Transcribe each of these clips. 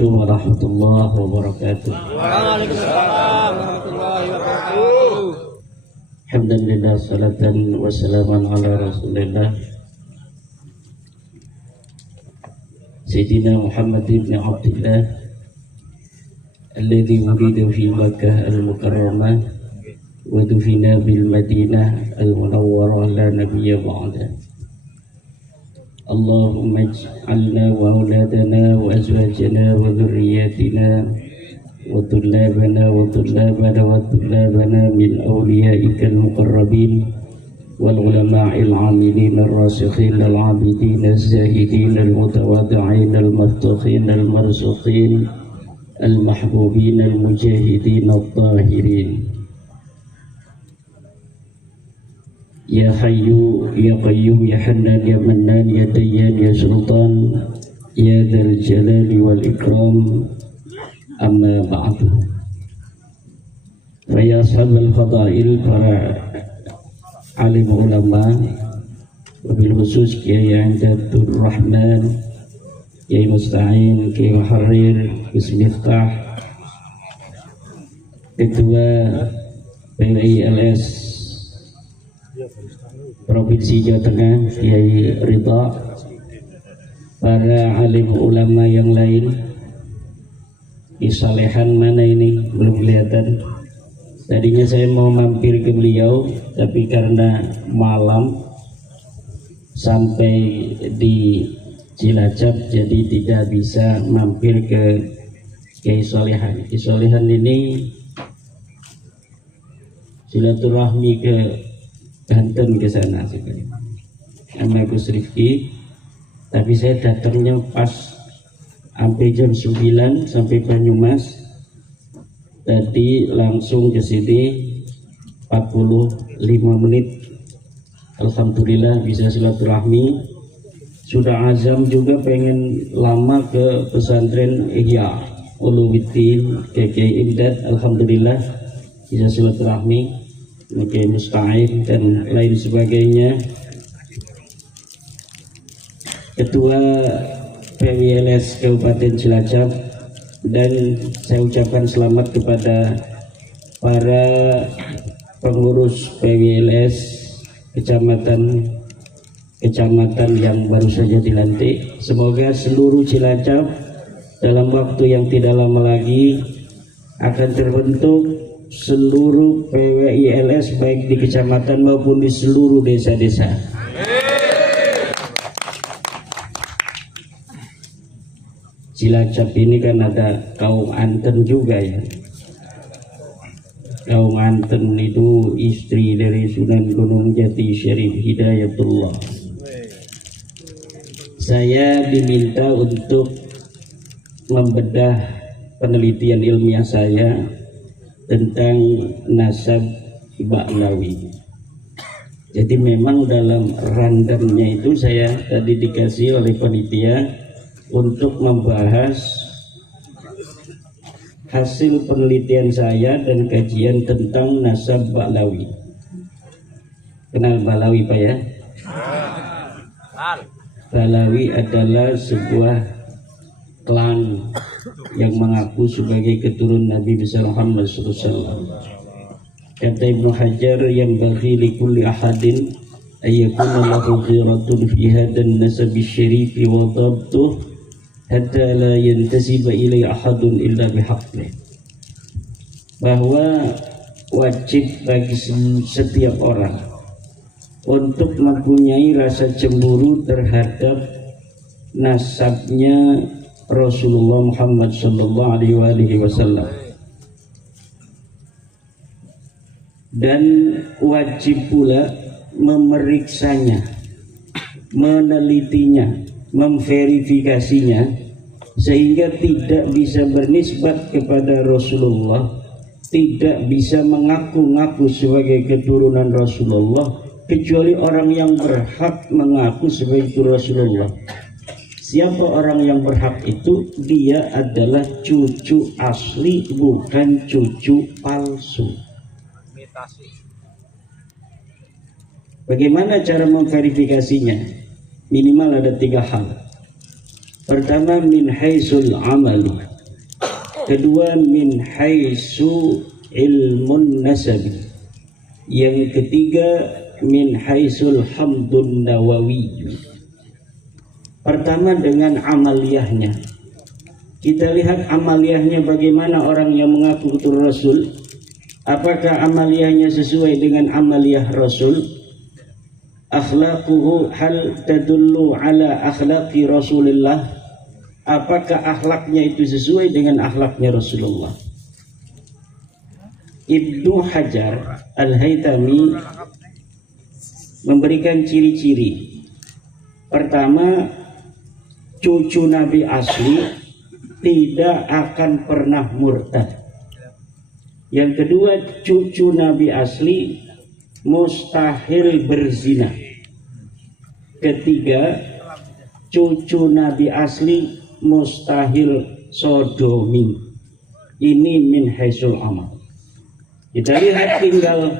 Warahmatullahi wabarakatuh. Waalaikumsalam warahmatullahi wabarakatuh. Alhamdulillah, salatan wassalaman ala rasulillah Sayyidina Muhammad ibn Abdullah alladhi wulida fi Makkah al-Mukarramah wa dufina bil Madinah al-Munawwarah la nabiyya ba'da. Allahumma ij'alna wa auladana wa azwajana wa dhurriyyatina wa tullabana wa tullabana wa tullabana min awliyaika al-muqarrabin wal ulama'il 'amilin ar-rasikhin al-'abidin az-zahidin al-mutawaddi'in al-maftukhin al-marzukhin al-mahbubin al-mujahidin al-tahirin. Ya Hayyu Ya Qayyum Ya Hannan Ya Mannan Ya Dayyan Ya Sultan Ya Dzal Jalali wal Ikram. Amma ba'du. Fa ya ashabal fadail, para alim ulama, wabil khusus Kiai Andatur Rahman, Kiai Musta'in, Kiai Muharrir, Gus Miftah, Ketua PILS Provinsi Jawa Tengah Kiai Ridha, para alim ulama yang lain. Isalehan mana ini belum kelihatan. Tadinya saya mau mampir ke beliau, tapi karena malam sampai di Cilacap jadi tidak bisa mampir ke Kiai Solehan. Kiai Solehan ini silaturahmi ke Banten ke sana sama Gus Rifki, tapi saya datangnya pas sampai jam 9 sampai Banyumas. Tadi langsung ke sini 45 menit. Alhamdulillah bisa silaturahmi. Sudah azam juga pengen lama ke pesantren Ihya Ulumuddin KK Imdad. Alhamdulillah bisa silaturahmi, Kiai Musta'in dan lain sebagainya. Ketua PWLS Kabupaten Cilacap, dan saya ucapkan selamat kepada para pengurus PWLS kecamatan yang baru saja dilantik. Semoga seluruh Cilacap dalam waktu yang tidak lama lagi akan terbentuk seluruh PWILS baik di kecamatan maupun di seluruh desa-desa. Cilacap ini kan ada kaum Anten juga ya. Kaum Anten itu istri dari Sunan Gunung Jati Syarif Hidayatullah. Saya diminta untuk membedah penelitian ilmiah saya tentang nasab Ba'lawi. Jadi memang dalam rundownnya itu saya tadi dikasih oleh panitia untuk membahas hasil penelitian saya dan kajian tentang nasab Ba'lawi. Kenal Ba'lawi Pak ya? Ba'lawi adalah sebuah klan yang mengaku sebagai keturunan Nabi besar Muhammad SAW. Kata Ibnu Hajar, yang bagi likulli ahadin ayyakuna lahu ghiratun fi hadan nasabi syarifi wa dhabtuh hatta la yantasiba ilai ahadun illa bihaqqih. Bahwa wajib bagi setiap orang untuk mempunyai rasa cemburu terhadap nasabnya Rasulullah Muhammad sallallahu alaihi wasallam, dan wajib pula memeriksanya, menelitinya, memverifikasinya, sehingga tidak bisa bernisbat kepada Rasulullah, tidak bisa mengaku-ngaku sebagai keturunan Rasulullah kecuali orang yang berhak mengaku sebagai Rasulullah. Siapa orang yang berhak itu? Dia adalah cucu asli, bukan cucu palsu. Bagaimana cara memverifikasinya? Minimal ada 3 hal. Pertama, min haisul amali, kedua min haitsu ilmun nasabi, yang ketiga min haitsul hamdun nawawi. Pertama dengan amaliyahnya. Kita lihat amaliyahnya bagaimana orang yang mengaku keturun Rasul. Apakah amaliyahnya sesuai dengan amaliyah Rasul? Akhlaquhu hal tadullu ala akhlaqi Rasulillah. Apakah akhlaknya itu sesuai dengan akhlaknya Rasulullah? Ibnu Hajar Al-Haytami memberikan ciri-ciri. Pertama, cucu Nabi asli tidak akan pernah murtad. Yang kedua, cucu Nabi asli mustahil berzina. Ketiga, cucu Nabi asli mustahil sodomi. Ini min haitsul amal. Kita lihat tinggal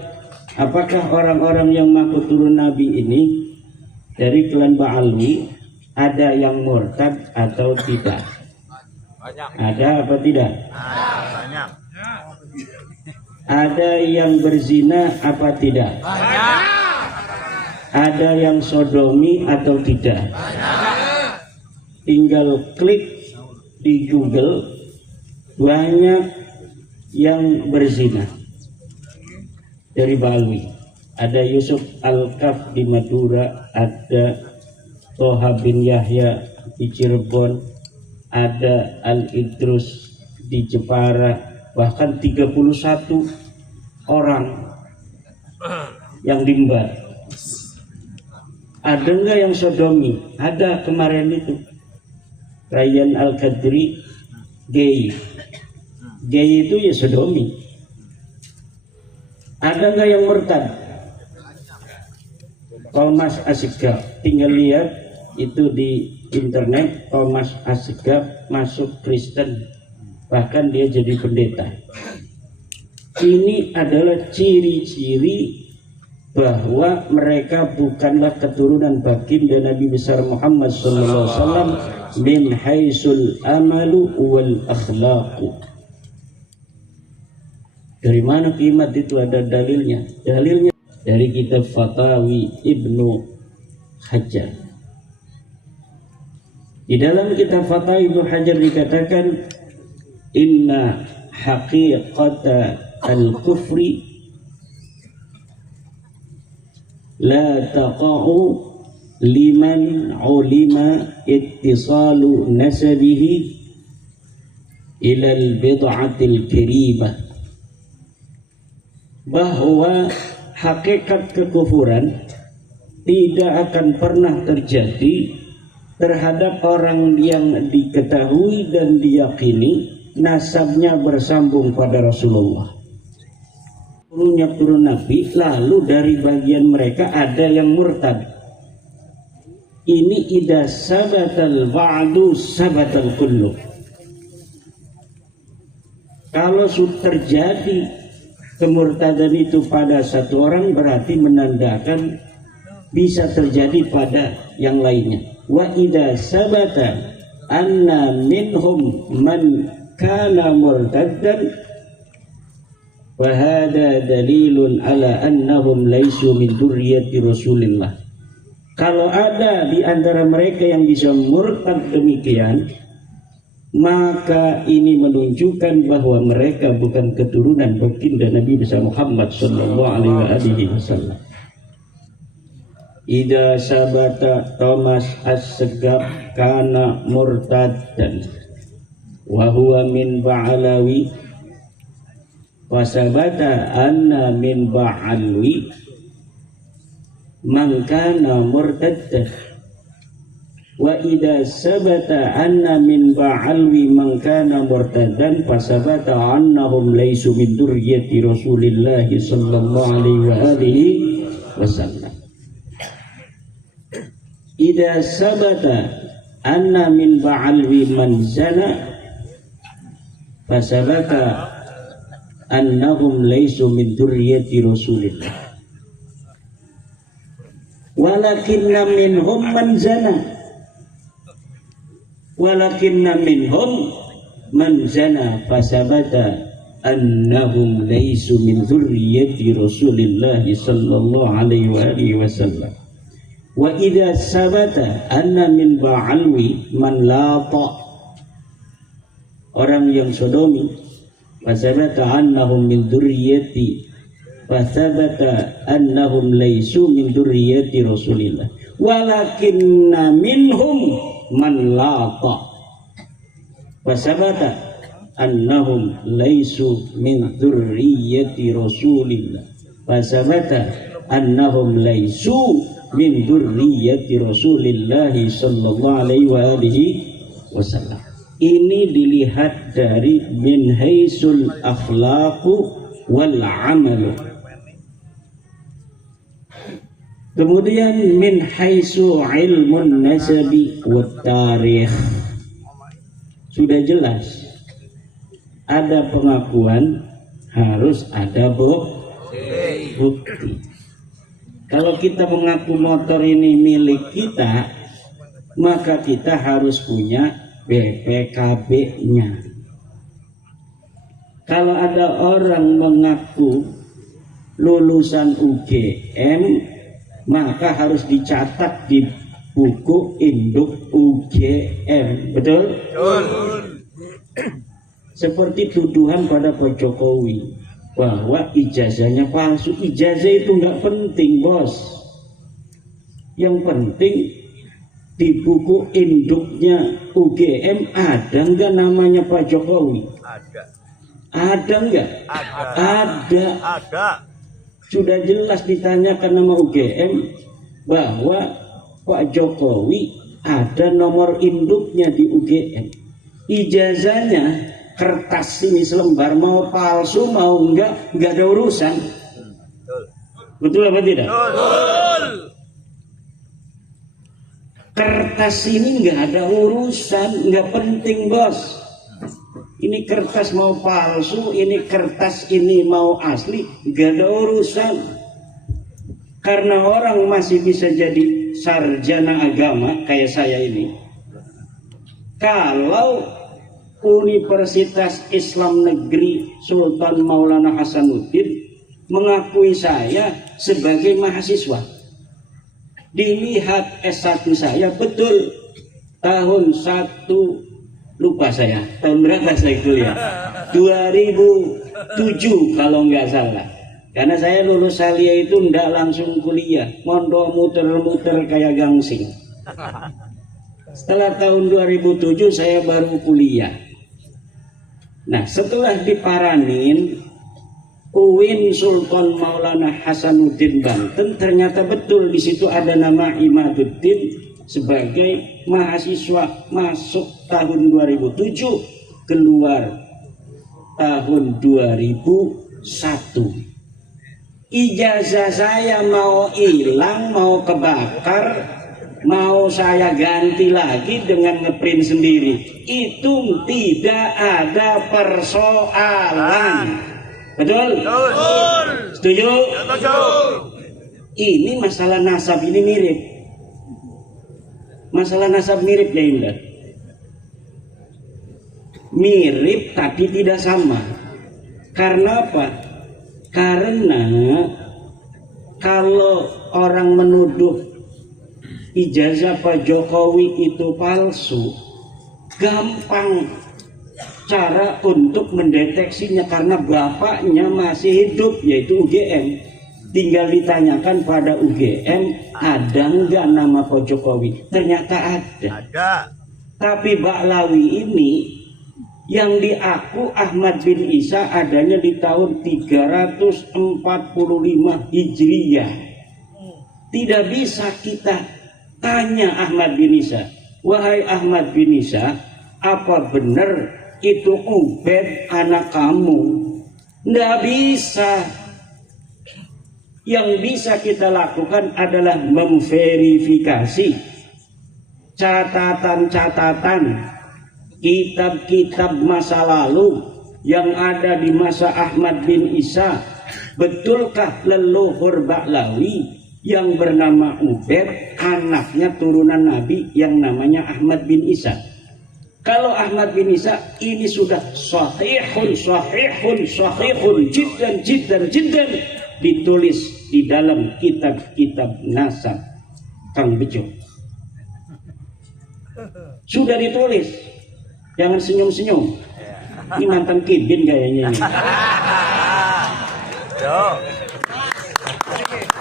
apakah orang-orang yang mengaku turun Nabi ini dari klan Ba'alwi ada yang murtad atau tidak? Ada apa tidak? Banyak. Ada yang berzina apa tidak? Banyak. Ada yang sodomi atau tidak? Banyak. Tinggal klik di Google, banyak yang berzina dari Bali. Ada Yusuf Al-Kaf di Madura, ada Toha bin Yahya di Cirebon, ada Al-Idrus di Jepara, bahkan 31 orang yang dimbar. Ada enggak yang sodomi? Ada kemarin itu. Ryan Al-Qadri gay. Gay itu ya sodomi. Ada enggak yang murtad? Thomas Asgab, tinggal lihat itu di internet. Thomas Asgab masuk Kristen, bahkan dia jadi pendeta. Ini adalah ciri-ciri bahwa mereka bukanlah keturunan baginda Nabi besar Muhammad SAW min haitsul amalu wal akhlaqu. Dari mana kimat itu? Ada dalilnya. Dalilnya dari kitab Fatawi Ibnu Hajar. Di dalam kitab Fatawi Ibnu Hajar dikatakan inna haqiqata al-kufri la taqa'u liman ulima ittisalu nasabihi ila al-bid'atil karimah, bahwa hakikat kekufuran tidak akan pernah terjadi terhadap orang yang diketahui dan diyakini nasabnya bersambung pada Rasulullah. Turunnya turun Nabi, lalu dari bagian mereka ada yang murtad. Ini idza sabatal ba'du sabatal kullu. Kalau terjadi kemurtadan itu pada satu orang, berarti menandakan bisa terjadi pada yang lainnya. Wa idza sabata anna minhum man kana murtaddan wahada dalilun ala annahum laisu min dzurriyyati Rasulillah. Kalau ada di antara mereka yang bisa murtad demikian, maka ini menunjukkan bahwa mereka bukan keturunan baginda Nabi besar Muhammad sallallahu alaihi wasallam. Ida sabata Thomas As-Segab kana murtaddan wa huwa min Ba'alawi wasabata anna min Ba'alwi man kana murtaddan wa idza sabata anna min Ba'alwi man kana murtaddan fasabata annahum laysu min dzurriyyati Rasulillah sallallahu alaihi wasallam. Idza sabata anna min Ba'alwi man zana fasabata annahum laysu min dzurriyyati Rasulillah. Walakinna minhum man zana. Walakinna minhum man zana fasabata annahum laisu min dzurriyyati Rasulillah sallallahu alaihi wa alihi wasallam. Wa idza sabata anna min ba'alwi man lata, orang yang sodomi, fasabata annahum min dzurriyyati, fasabata annahum laisu min dzurriyyati Rasulillah, walakinna minhum man lata, fasabata annahum laisu min dzurriyyati Rasulillah, fasabata annahum laisu min dzurriyyati Rasulillah sallallahu alaihi wa alihi wasallam. Ini dilihat dari min haisul akhlaqu wal amalu. Kemudian min haisu ilmun nasabi wat tarikh. Sudah jelas ada pengakuan, harus ada bukti. Kalau kita mengaku motor ini milik kita, maka kita harus punya BPKB-nya. Kalau ada orang mengaku lulusan UGM, maka harus dicatat di buku induk UGM. Betul? Betul. Seperti tuduhan pada Pak Jokowi bahwa ijazahnya palsu. Ijazah itu nggak penting, bos. Yang penting di buku induknya UGM ada nggak namanya Pak Jokowi? Ada. Ada nggak? Ada. Ada. Sudah jelas ditanyakan nama UGM bahwa Pak Jokowi ada nomor induknya di UGM. Ijazahnya kertas ini selembar, mau palsu mau enggak ada urusan. Betul apa tidak? Betul. Kertas ini enggak ada urusan, enggak penting, bos. Ini kertas mau palsu, ini kertas ini mau asli, enggak ada urusan. Karena orang masih bisa jadi sarjana agama kayak saya ini. Kalau Universitas Islam Negeri Sultan Maulana Hasanuddin mengakui saya sebagai mahasiswa, dilihat S1 saya, betul tahun 1, lupa saya tahun berapa saya kuliah, 2007 kalau nggak salah. Karena saya lulus Salia itu ndak langsung kuliah, mondok muter-muter kayak gangsing. Setelah tahun 2007 saya baru kuliah. Nah, setelah diparanin UIN Sultan Maulana Hasanuddin Banten, ternyata betul di situ ada nama Imaduddin sebagai mahasiswa, masuk tahun 2007, keluar tahun 2001. Ijazah saya mau hilang, mau kebakar, mau saya ganti lagi dengan ngeprint sendiri, itu tidak ada persoalan. Betul? Betul. Setuju? Setuju. Ini masalah nasab ini mirip. Masalah nasab mirip ya Indah. Mirip tapi tidak sama. Karena apa? Karena kalau orang menuduh ijazah Pak Jokowi itu palsu, gampang cara untuk mendeteksinya karena bapaknya masih hidup, yaitu UGM. Tinggal ditanyakan pada UGM, ada nggak nama Pak Jokowi? Ternyata ada. Tapi Baklawi ini yang diaku Ahmad bin Isa adanya di tahun 345 Hijriyah. Tidak bisa kita tanya Ahmad bin Isa, wahai Ahmad bin Isa, apa benar itu Ubed anak kamu? Nggak bisa. Yang bisa kita lakukan adalah memverifikasi catatan-catatan kitab-kitab masa lalu yang ada di masa Ahmad bin Isa. Betulkah leluhur Baklawi yang bernama Ubed anaknya turunan Nabi yang namanya Ahmad bin Isa? Kalau Ahmad bin Isa ini sudah sahihun jiddan ditulis di dalam kitab-kitab nasab Kang Bejo. Sudah ditulis. Jangan senyum-senyum. Ini mantan kibin kayaknya ini.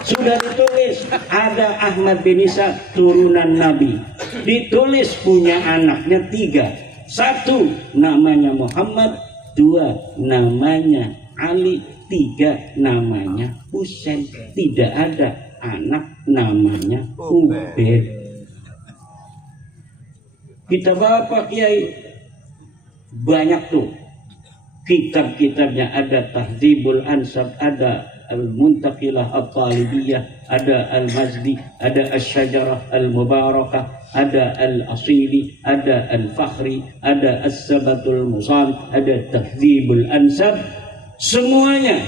Sudah ditulis ada Ahmad bin Isa turunan Nabi. Ditulis punya anaknya 3. 1 namanya Muhammad, 2 namanya Ali, 3 namanya Husain. Tidak ada anak namanya Ubaid. Kita bapak Kiai banyak tuh kitab-kitabnya, ada Tahdzibul Ansab, ada Al-Muntaqilah At-Talibiyah, ada Al-Mazdi, ada Asy-Syajarah Al-Mubarakah, ada Al-Asili, ada Al-Fakhri, ada As-Sabatul Musan, ada Tahdzibul Ansab. Semuanya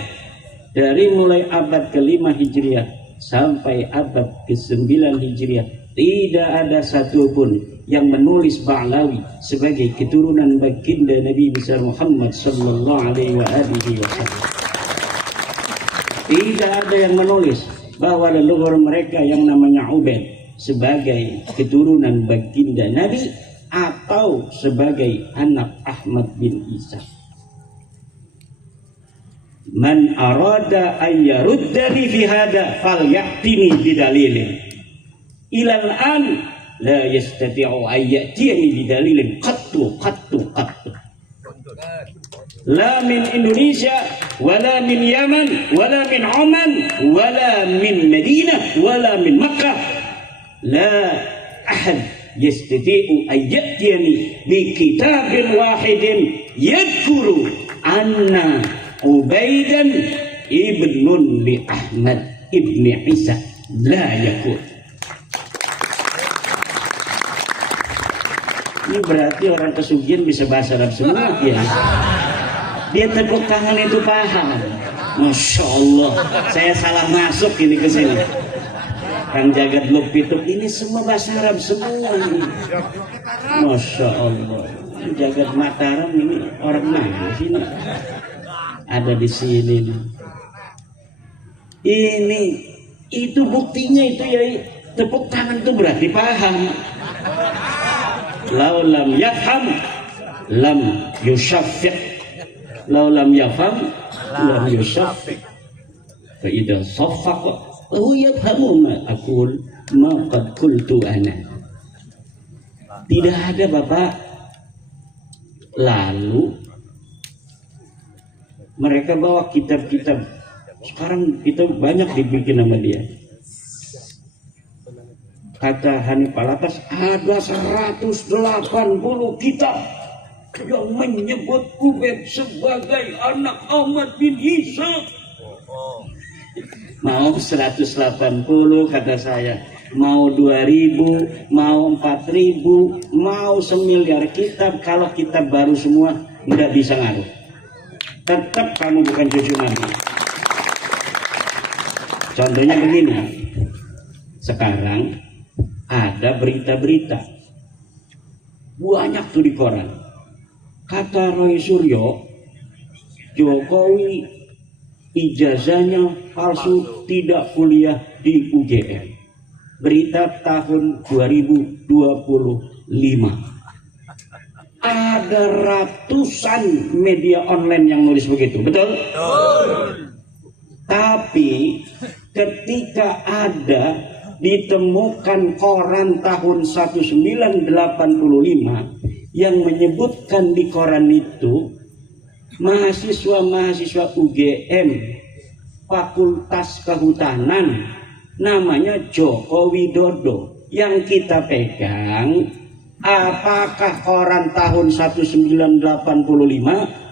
dari mulai abad ke-5 Hijriah sampai abad ke-9 Hijriah tidak ada satupun yang menulis Ba'lawi sebagai keturunan baginda Nabi besar Muhammad sallallahu alaihi wasallam. Tidak ada yang menulis bahwa leluhur mereka yang namanya Ubaid sebagai keturunan baginda Nabi atau sebagai anak Ahmad bin Isa. Man arada ayyaruddani fi hada falyatini bidalilin. Ilal an la yastati'u ayyatini bidalilin qattu. La min Indonesia, wala min Yaman, wala min Oman, wala min Madinah, wala min Makkah. La ahad yastati'u ayyatini bi kitabin wahidin yadhkuru anna Ubaidan ibnun li Ahmad ibni Isa la yakun. Ini berarti orang kesugihan bisa bahasa Arab semua ya. Dia tepuk tangan itu paham. Masya Allah, saya salah masuk ini ke sini. Kang Jagat Luk Pituk ini semua bahasa Arab semua ini. Masya Allah. Jagat Mataram ini orang mana sini? Ada di sini. Ini itu buktinya itu ya, tepuk tangan itu berarti paham. Lau lam yafham lam yusaffiq, lau lam yafham lam yusaffiq. Fa idza saffaqa huwa yafhamu ma aqul ma qad qultu ana. Tidak ada Bapak. Lalu mereka bawa kitab-kitab. Sekarang kita banyak dibikin sama dia. Kata Hanif Alatas ada 180 kitab yang menyebut Ubaid sebagai anak Ahmad bin Isa. Mau 180 kata saya, mau 2000, mau 4000, mau 1.000.000 kitab, kalau kitab baru semua nggak bisa ngaruh. Tetap kamu bukan cucu Nabi. Contohnya begini, sekarang ada berita-berita banyak tuh di koran. Kata Roy Suryo, Jokowi ijazahnya palsu, tidak kuliah di UGM. Berita tahun 2025. Ada ratusan media online yang nulis begitu, betul? Tapi ketika ada ditemukan koran tahun 1985 yang menyebutkan di koran itu mahasiswa UGM Fakultas Kehutanan namanya Joko Widodo, yang kita pegang apakah koran tahun 1985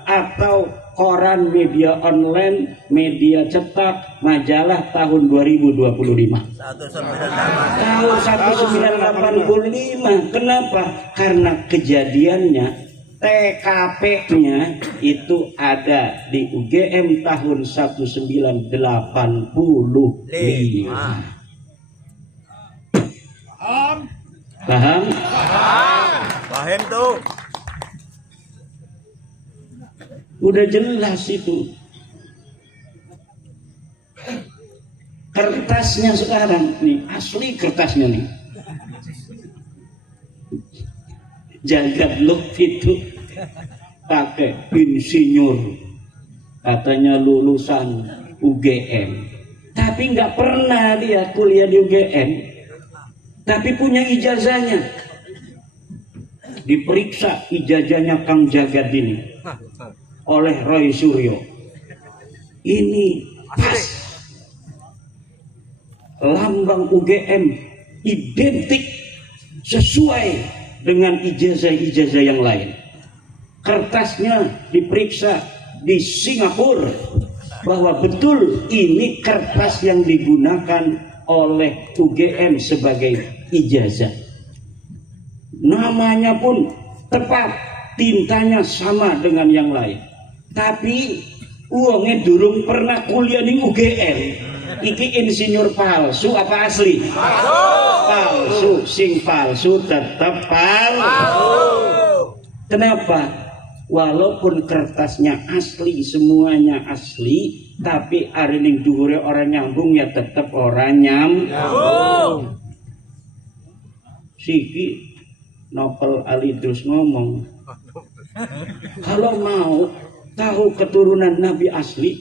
atau koran media online, media cetak, majalah tahun 2025. Tahun 1985. Kenapa? Karena kejadiannya TKP-nya itu ada di UGM tahun 1985. Paham? Paham tuh. Udah jelas itu. Kertasnya sekarang nih, asli kertasnya nih. Jagat Lutfi itu pakai insinyur, katanya lulusan UGM, tapi nggak pernah dia kuliah di UGM, tapi punya ijazahnya. Diperiksa ijazahnya Kang Jagat ini oleh Roy Suryo, ini pas, lambang UGM identik sesuai dengan ijazah-ijazah yang lain. Kertasnya diperiksa di Singapura bahwa betul ini kertas yang digunakan oleh UGM sebagai ijazah. Namanya pun tepat, tintanya sama dengan yang lain. Tapi uangnya durung pernah kuliah di UGM. Iki insinyur palsu apa asli? Palsu. Sing palsu tetap palsu. Kenapa? Walaupun kertasnya asli, semuanya asli, tapi hari ini dhuwure orang nyambung ya tetap orang nyambung. Siki Nopel Ali terus ngomong, kalau mau tahu keturunan Nabi asli,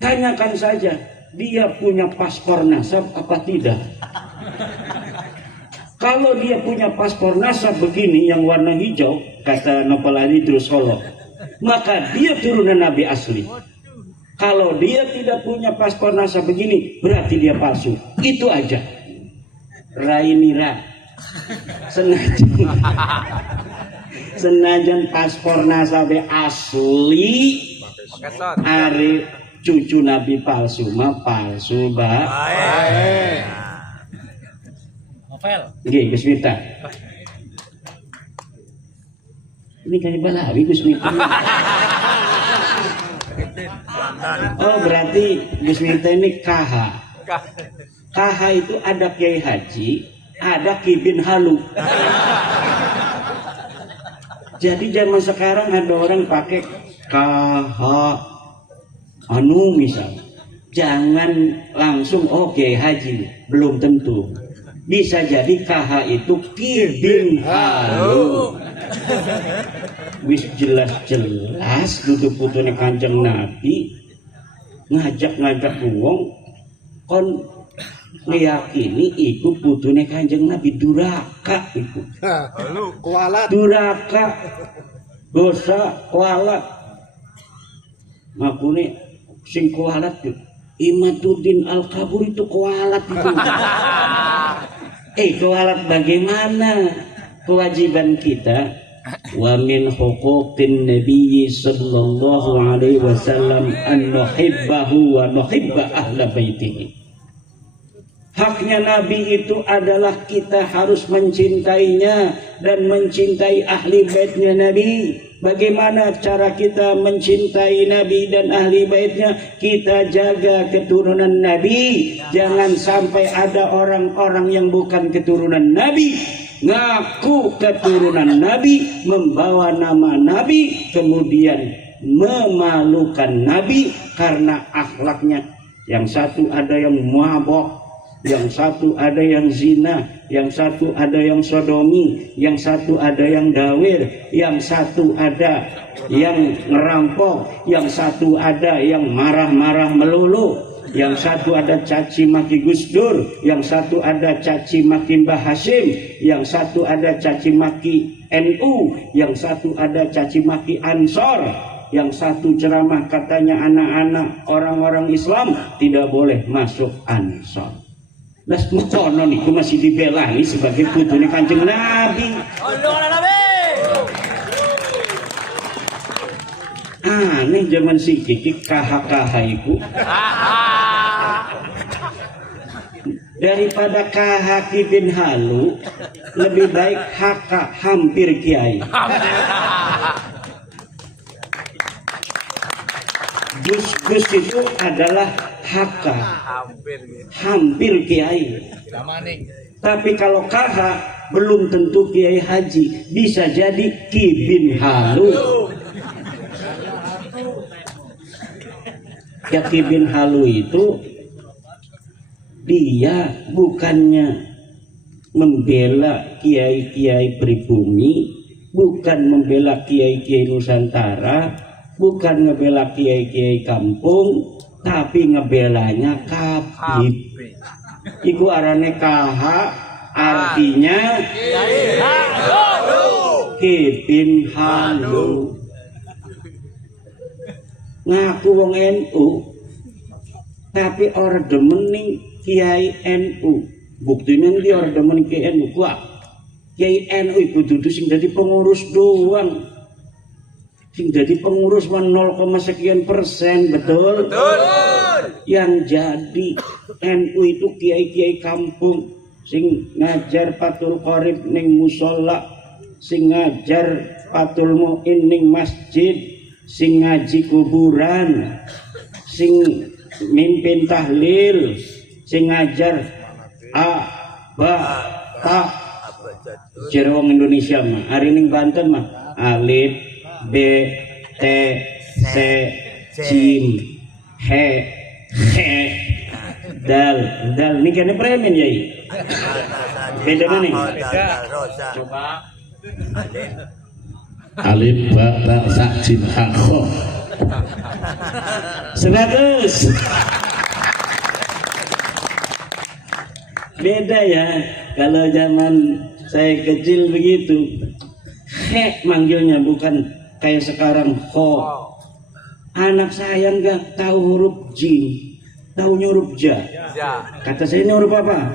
tanyakan saja dia punya paspor nasab apa tidak. Kalau dia punya paspor nasab begini yang warna hijau, kata Nopel Ali terus Solo, maka dia turunan Nabi asli. Kalau dia tidak punya paspor nasab begini, berarti dia palsu. Itu aja. Rainira senajan paspor nasabnya asli, ari cucu Nabi palsu mah palsu, Mbak. Novel. Nggih, Gus Miftah. Ini kayak Balawi Gus Miftah. Oh, berarti Gus Miftah ini KH. KH itu ada Kiai Haji, ada Ki bin Halu. Jadi zaman sekarang ada orang pakai KH anu misal, jangan langsung Kiai Haji, belum tentu. Bisa jadi KH itu Ki bin Halu. Wis jelas-jelas duduk putune Kanjeng Nabi, ngajak wong kon meyakini iku putune Kanjeng Nabi, duraka iku. Kualat. Duraka, dosa kualat. Makune sing kualat tuh Imaduddin Al-Kabur itu kualat itu. Kualat bagaimana? Kewajiban kita, wa min huquqin nabiyyi sallallahu alaihi wasallam an nuhibbahu wa nuhibba ahla baitihi. Haknya Nabi itu adalah kita harus mencintainya dan mencintai ahli baitnya Nabi. Bagaimana cara kita mencintai Nabi dan ahli baitnya? Kita jaga keturunan Nabi. Jangan sampai ada orang-orang yang bukan keturunan Nabi ngaku keturunan Nabi, membawa nama Nabi, kemudian memalukan Nabi karena akhlaknya. Yang satu ada yang mabok, yang satu ada yang zina, yang satu ada yang sodomi, yang satu ada yang dawir, yang satu ada yang ngerampok, yang satu ada yang marah-marah melulu, yang satu ada caci maki Gus Dur, yang satu ada caci maki Mbah Hasyim, yang satu ada caci maki NU, yang satu ada caci maki Ansor, yang satu ceramah katanya anak-anak orang-orang Islam tidak boleh masuk Ansor. Las mukono niku masih dibelani sebagai putune Kanjeng Nabi. Aneh zaman sikiki KH iku. Daripada KH Ki bin Halu, lebih baik HK hampir Kiai. Gus itu adalah HK hampir Kiai. Tapi kalau KH belum tentu Kiai Haji, bisa jadi Ki bin Halu. Yaki bin Halu itu dia bukannya membela kiai-kiai pribumi, bukan membela kiai-kiai Nusantara, bukan ngebela kiai-kiai kampung, tapi ngebelanya Habib. Iku arane KH, artinya Ki bin Halu. Ngaku wong NU, tapi orang demen ning kiai NU. Buktinya dia orang demen kiai NU kuat. Kiai NU itu dudu sing dadi pengurus doang. Sing dadi pengurus 0, sekian persen, betul? Betul. Yang jadi NU itu kiai-kiai kampung sing ngajar Fathul Qorib ning musola, sing ngajar Fathul Mu'in ning masjid, sing ngaji kuburan, sing mimpin tahlil, sing ngajar ta Jerwong Indonesia mah, hari ning Banten mah alif b t c jim he dal ini kene premen ya. Beda mana? Coba alif ba ta sa jim ha kho 100. Beda ya, kalau zaman saya kecil begitu, manggilnya bukan kayak sekarang ho. Anak saya nggak tahu huruf jim, tahu huruf ja. Kata saya ini huruf apa?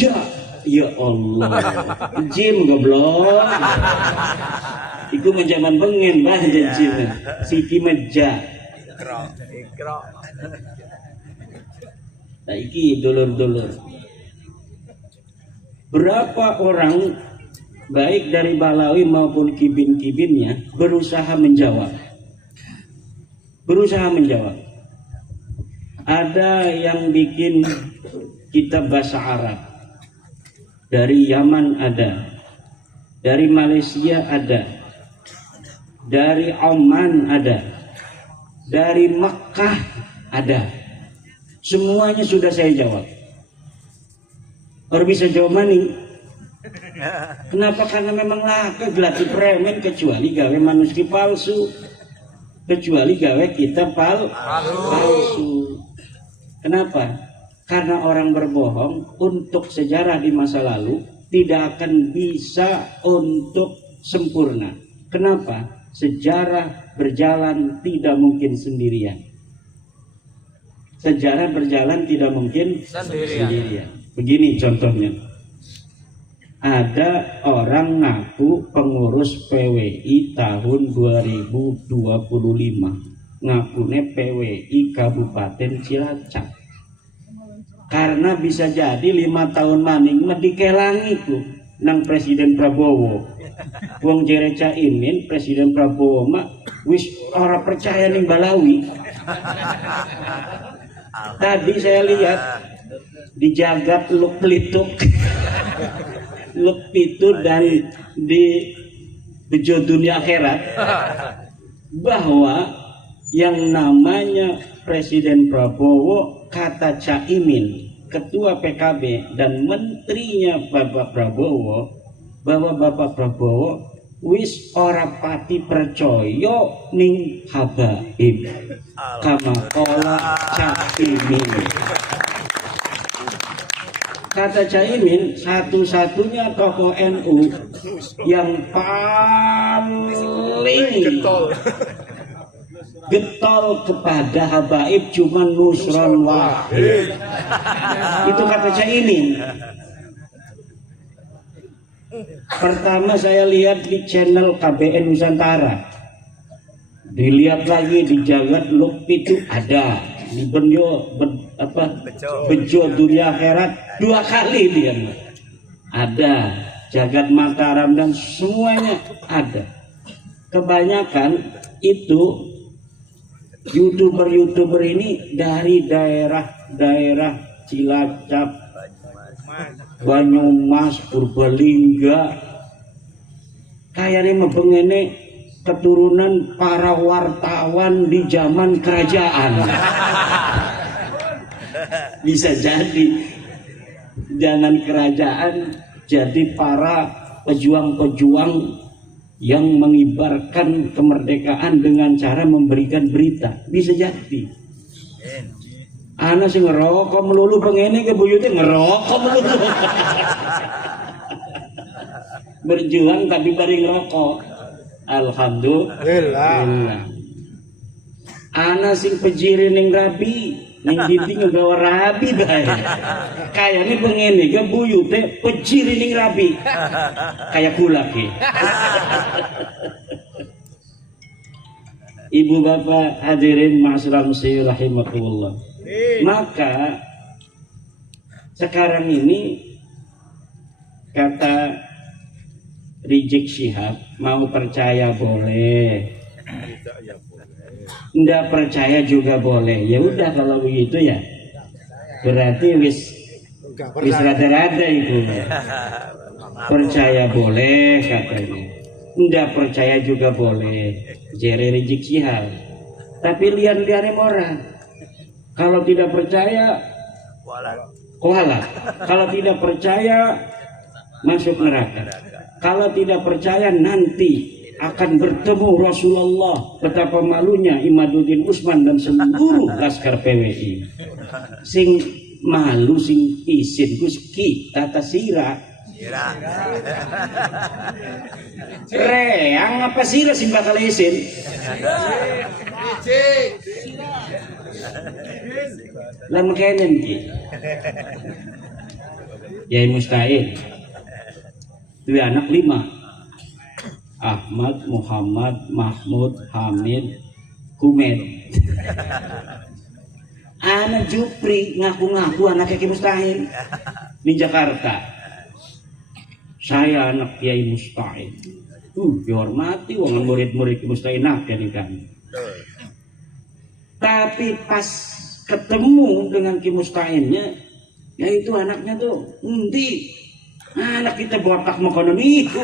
Ja. Ya Allah, jim goblok. Iku menjaman bengen bahasa jim. Siti meja. Nah, iki dulur-dulur. Berapa orang baik dari Balawi maupun kibin-kibinnya berusaha menjawab. Ada yang bikin kitab bahasa Arab. Dari Yaman ada. Dari Malaysia ada. Dari Oman ada. Dari Mekah ada. Semuanya sudah saya jawab. Orang bisa jawab maning. Kenapa? Karena memang laka gelati premen, kecuali gawe manuskrip palsu, kecuali gawe kitab palsu. Kenapa? Karena orang berbohong untuk sejarah di masa lalu tidak akan bisa untuk sempurna. Kenapa? Sejarah berjalan tidak mungkin sendirian. Sejarah berjalan tidak mungkin sendirian. Begini contohnya. Ada orang ngaku pengurus PWI tahun 2025. Ngakune PWI Kabupaten Cilacap. Karena bisa jadi 5 tahun maning dikelangi tuh nang Presiden Prabowo. Wong jere Caimin Presiden Prabowo mah wis ora percaya ning Balawi. Tadi saya lihat di Jagat Luk Pelituk, Luk Pitu dan di Bejo Dunia Akhirat bahwa yang namanya Presiden Prabowo, kata Caimin, Ketua PKB dan menterinya Bapak Prabowo, bahwa Bapak Prabowo wis ora pati percaya ning habaib kama qala Caimin. Kata Caimin, satu-satunya tokoh NU yang paling getol kepada habaib cuma Nusron Wahid. Itu kata Caimin. Pertama saya lihat di channel KBN Nusantara, dilihat lagi di Jagat Luk Pitu ada, di Bejo Dunia Akhirat 2 kali dia ada, Jagat Mataram dan semuanya ada. Kebanyakan itu YouTuber ini dari daerah Cilacap, Banyumas, Purbalingga. Kayaknya mebengene keturunan para wartawan di zaman kerajaan. Bisa jadi zaman kerajaan jadi para pejuang-pejuang yang mengibarkan kemerdekaan dengan cara memberikan berita. Bisa jadi. Anak sih ngerokok melulu pengen ke buyutnya ngerokok melulu. Berjuang tapi bari ngerokok. Alhamdulillah. Anak sing pejiri ning rabi, ning dinding nggawa rabi bae. Kayane pengene ke buyute pejiri ning rabi. Kayak kula ki. Ibu bapak hadirin ma'asyiral muslimin rahimakumullah. Maka sekarang ini kata Rizik Syihab, mau percaya boleh, nggak percaya juga boleh. Ya udah kalau begitu ya, berarti wis rada-rada itu. Percaya boleh katanya, nggak percaya juga boleh. Jere Rizik Syihab. Tapi lian-liannya orang, kalau tidak percaya, kuala. Kalau tidak percaya, masuk neraka. Kalau tidak percaya nanti akan bertemu Rasulullah. Betapa malunya Imaduddin Usman dan seluruh laskar PWI. Sing malu sing isin Gus kita tasira. Reang apa sira sing bakal isin? Lan kenen ki. Yai Mustahil. Dua anak 5, Ahmad, Muhammad, Mahmud, Hamid, Humed. Anak Jupri ngaku-ngaku anaknya Ki Mustahil di Jakarta. Saya anak Kiai Mustahil. Dihormati wong murid-murid Ki Mustahil naknya nih kan. Tapi pas ketemu dengan Ki Mustahilnya, ya itu anaknya tuh endi? Anak kita botak makanan itu.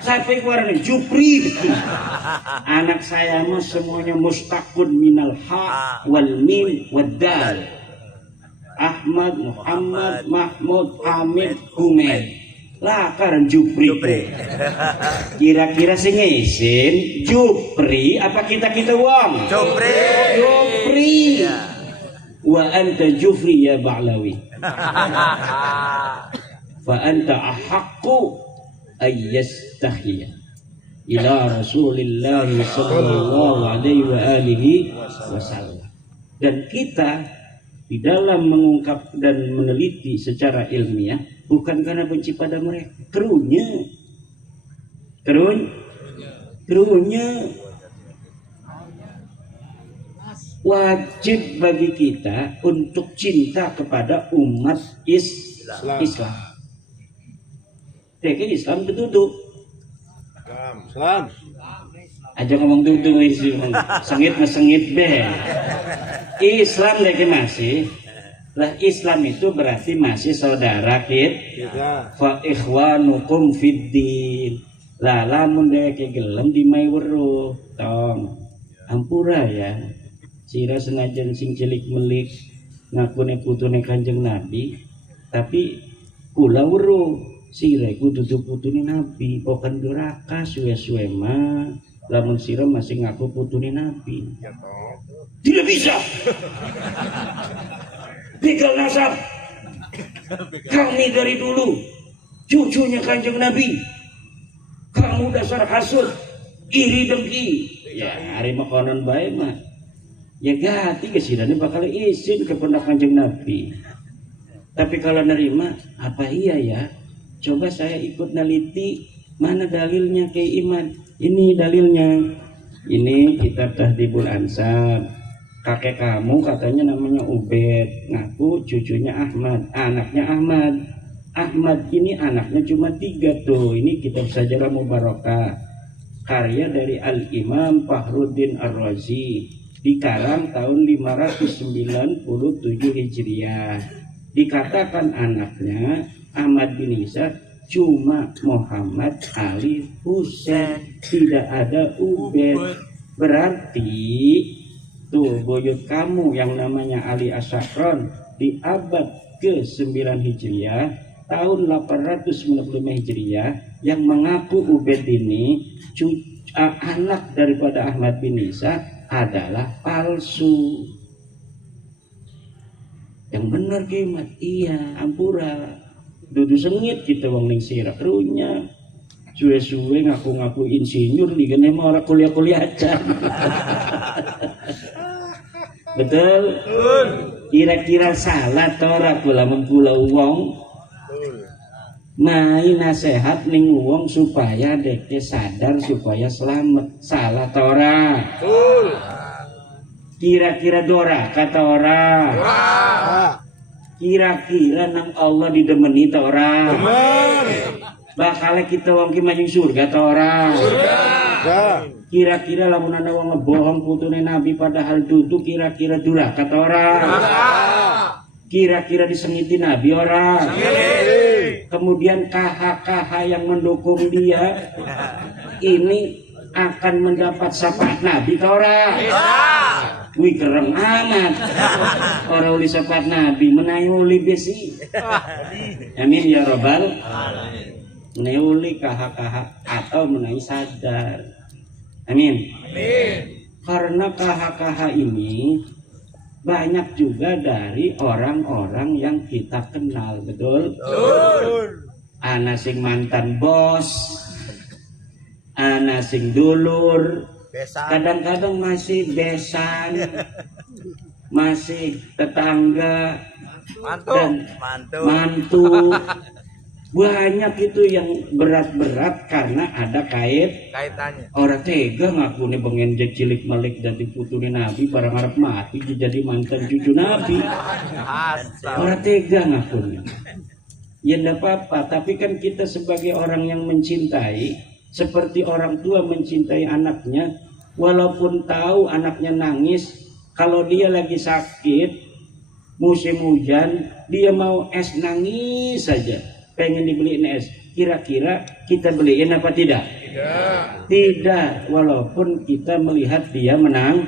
Sampai keluar nih Jupri. Anak saya mah semuanya mustaqun minal ha wal mim wad dal. Ahmad, Muhammad, Mahmud, Hamid, Humed. Lah kan Jupri. Kira-kira sing ngisin Jupri apa kita wong? Jupri. Wa anta Jufri ya Ba'lawi. Fa anta ahaqqu ayyastahiya ila Rasulillah sallallahu alaihi wa alihi wasallam. Dan kita di dalam mengungkap dan meneliti secara ilmiah bukan karena benci pada mereka, kerunya wajib bagi kita untuk cinta kepada umat Islam. Teki Islam betutu. Islam. Aja ngomong tutu sengit be. Islam teki masih. Lah Islam itu berarti masih saudara kita. Fa ikhwanukum fiddin. Lah lamun teki gelem di mai weruh tong. Ampura ya. Sira senajan sing cilik melik ngakune putune Kanjeng Nabi, tapi kula weruh sira iku dudu putune Nabi, bukan duraka suwe-suwe mah. Lamun sira masih ngaku putune Nabi. Tidak bisa. Begal nasab. Kami dari dulu cucunya Kanjeng Nabi. Kamu dasar hasud, iri dengki. Ya, hari makanan bae mah. Ya ganti kesidane bakal izin ke pondok Kanjeng Nabi. Tapi kalau nerima, apa iya ya? Coba saya ikut neliti mana dalilnya Kiai Iman. Ini dalilnya. Ini kitab Tahdhibul Ansab. Kakek kamu katanya namanya Ubed, ngaku cucunya Ahmad, anaknya Ahmad. Ahmad ini anaknya cuma 3 tuh. Ini kitab Sajarah Mubarakah, karya dari Al-Imam Fakhruddin Ar-Razi, dikarang tahun 597 Hijriah. Dikatakan anaknya Ahmad bin Isa cuma Muhammad Ali Husain, tidak ada Ubed. Berarti tuh buyut kamu yang namanya Ali Asyakron di abad ke-9 Hijriah tahun 895 Hijriah yang mengaku Ubed ini anak daripada Ahmad bin Isa adalah palsu. Yang benar kimat, iya ampura. Dudu sengit kita wong ning sirak runya. Suwe-suwe ngaku-ngaku insinyur digene mah ora kuliah-kuliah aja. Betul? Kira-kira salah tora kula mempula wong main nasehat ning wong supaya deke sadar supaya selamat. Salah tora. Kira-kira dora kata orang. Kira-kira nang Allah didemeni ta ora? Bakal kita wong ki manjing surga ta ora? Kira-kira lamun ana wong ngebohong putune Nabi padahal dudu kira-kira durhaka ta ora? Kira-kira disengiti Nabi ora? Kemudian KH-KH yang mendukung dia ini akan mendapat syafaat Nabi ta ora? Wih keren amat. Orang uli syafaat Nabi menaik uli besi. Amin ya robbal. Menaik uli KH-KH atau menaik sadar. Amin. Karena KH-KH ini banyak juga dari orang-orang yang kita kenal, betul? Ana sing mantan bos, ana sing dulur, kadang-kadang masih besan, masih tetangga, dan mantu. Banyak itu yang berat-berat karena ada kaitannya. Orang tega ngakuni pengen cilik melik dan diputuni Nabi barang Arab mati jadi mantan cucu Nabi. Orang tega ngakuni. Ya enggak apa-apa, tapi kan kita sebagai orang yang mencintai, seperti orang tua mencintai anaknya, walaupun tahu anaknya nangis, kalau dia lagi sakit, musim hujan, dia mau es nangis saja, pengen dibeliin es. Kira-kira kita beliin apa tidak? Tidak, walaupun kita melihat dia menang.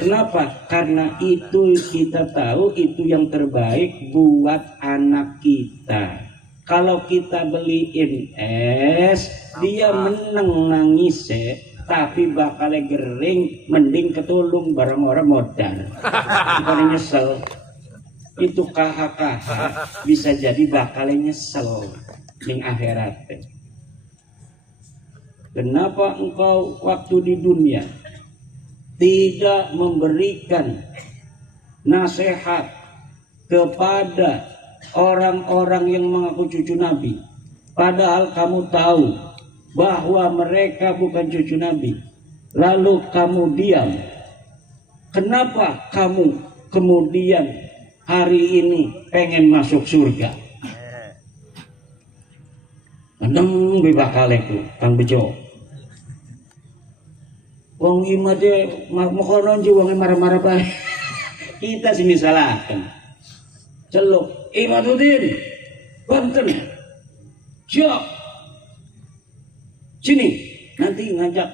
Kenapa? Karena itu kita tahu itu yang terbaik buat anak kita. Kalau kita beliin es, dia menang nangis tapi bakal gering, mending ketulung barang orang modal. Bukan nyesel. Itu KH-KH bisa jadi bakal nyesel ning akhirat. Kenapa engkau waktu di dunia tidak memberikan nasihat kepada orang-orang yang mengaku cucu Nabi, padahal kamu tahu bahwa mereka bukan cucu Nabi, lalu kamu diam? Kenapa kamu kemudian hari ini pengen masuk surga? Neng bebakaleku Kang Bejo. Wong imade makonon ji wong marah-marah bae. Kita sini salahkan. Celuk Imaduddin Banten. Siap. Sini nanti ngajak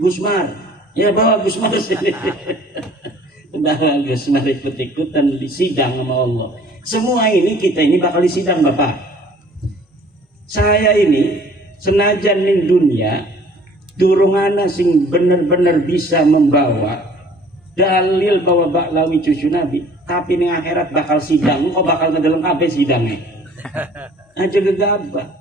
Gusmar. Ya bawa Gusmar sini. Bawa Gusmar ikut-ikutan disidang sama Allah. Semua ini kita ini bakal disidang Bapak. Saya ini senajan ning dunia durungana sing bener-bener bisa membawa dalil bahwa Baklawi cucu Nabi, tapi ning akhirat bakal sidang, kok bakal ngedeleng kabeh sidangnya. Aja gegabah.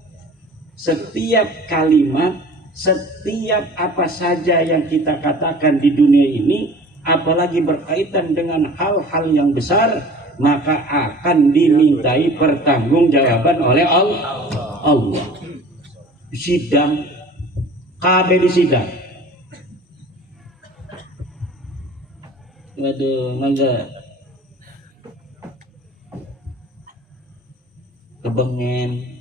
Setiap kalimat, setiap apa saja yang kita katakan di dunia ini, apalagi berkaitan dengan hal-hal yang besar, maka akan dimintai pertanggungjawaban oleh Allah. Sidang, kabeh disidang. Waduh, mangga kebengen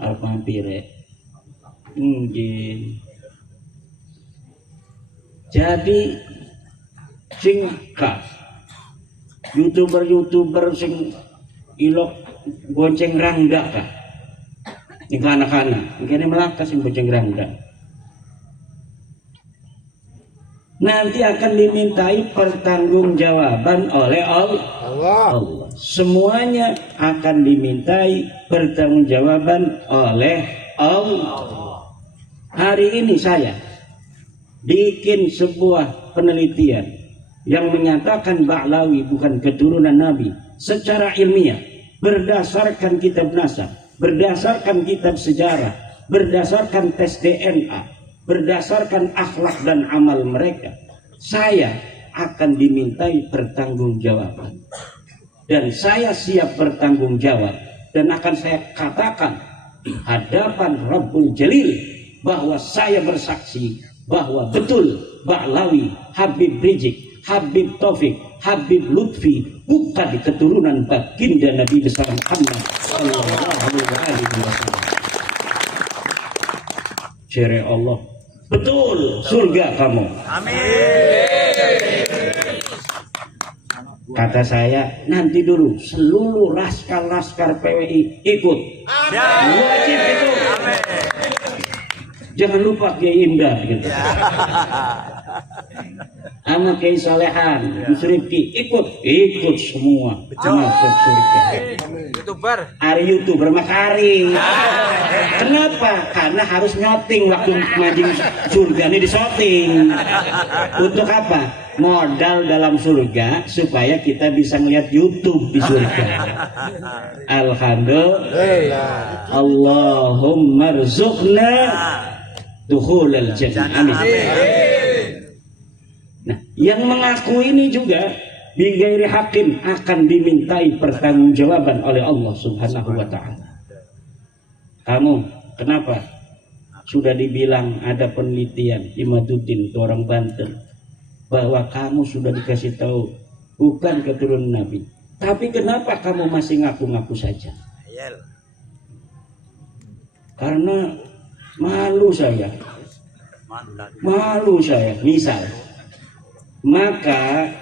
arep mampire. Nggih. Jadi sing YouTuber sing ilok gonceng rangga kah? Ini anak-anak, ini melakas yang boceng geranda. Nanti akan dimintai pertanggungjawaban oleh Allah. Semuanya akan dimintai pertanggungjawaban oleh Allah. Hari ini saya bikin sebuah penelitian yang menyatakan Ba'lawi bukan keturunan Nabi secara ilmiah, berdasarkan kitab nasab, berdasarkan kitab sejarah, berdasarkan tes DNA, berdasarkan akhlak dan amal mereka. Saya akan dimintai pertanggungjawaban, dan saya siap bertanggung jawab, dan akan saya katakan di hadapan Rabbul Jalil bahwa saya bersaksi bahwa betul Ba'lawi, Habib Rizik, Habib Taufik, Habib Lutfi bukan keturunan baginda Nabi besar Muhammad sallallahu alaihi wasallam. Cere Allah, betul surga kamu. Amin. Kata saya, nanti dulu seluruh laskar-laskar PWI ikut. Wajib itu. Jangan lupa Kiai Indah gitu. Sama Kiai Salehan, Gus Rifki ikut semua masuk surga. YouTuber. Ari YouTuber makari. Kenapa? Karena harus nyoting waktu mancing surga ini disoting. Untuk apa? Modal dalam surga supaya kita bisa melihat YouTube di surga. Alhamdulillah. Allahumma rzuqna dukhulal jannah. Amin. Nah, yang mengaku ini juga bighairi hakim akan dimintai pertanggungjawaban oleh Allah Subhanahu wa taala. Kamu kenapa? Sudah dibilang ada penelitian Imaduddin itu orang Banten bahwa kamu sudah dikasih tahu bukan keturunan Nabi. Tapi kenapa kamu masih ngaku-ngaku saja? Karena malu saya. Misal, maka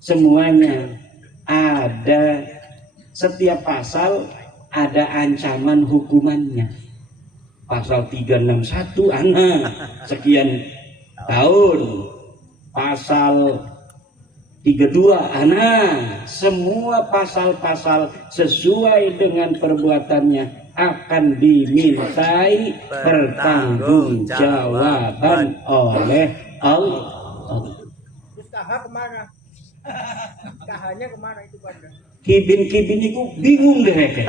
semuanya ada, setiap pasal ada ancaman hukumannya. Pasal 361 anak sekian tahun, pasal 32 anak, semua pasal-pasal sesuai dengan perbuatannya akan dimintai pertanggungjawaban oleh Allah. Kaha kemana? Kahanya kemana itu pada? Kibin-kibin itu bingung deh.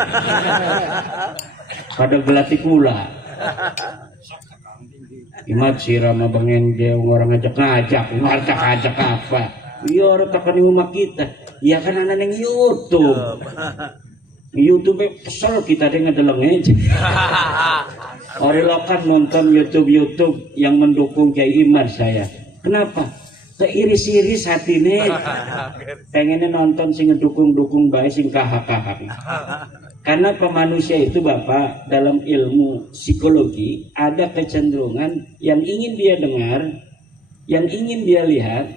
Pada gelati kula. Imat sirama bangen dia orang ngajak apa? Iya orang takkan di rumah kita. Ya kan anak yang YouTube kesel kita dengan dalam aja. Orang lokal nonton YouTube yang mendukung Kiai Imar saya. Kenapa? Keiris-iris hatinya. Pengennya nonton sing ngedukung-dukung baik sing kahak-kahak. Karena pemanusia itu Bapak dalam ilmu psikologi ada kecenderungan yang ingin dia dengar, yang ingin dia lihat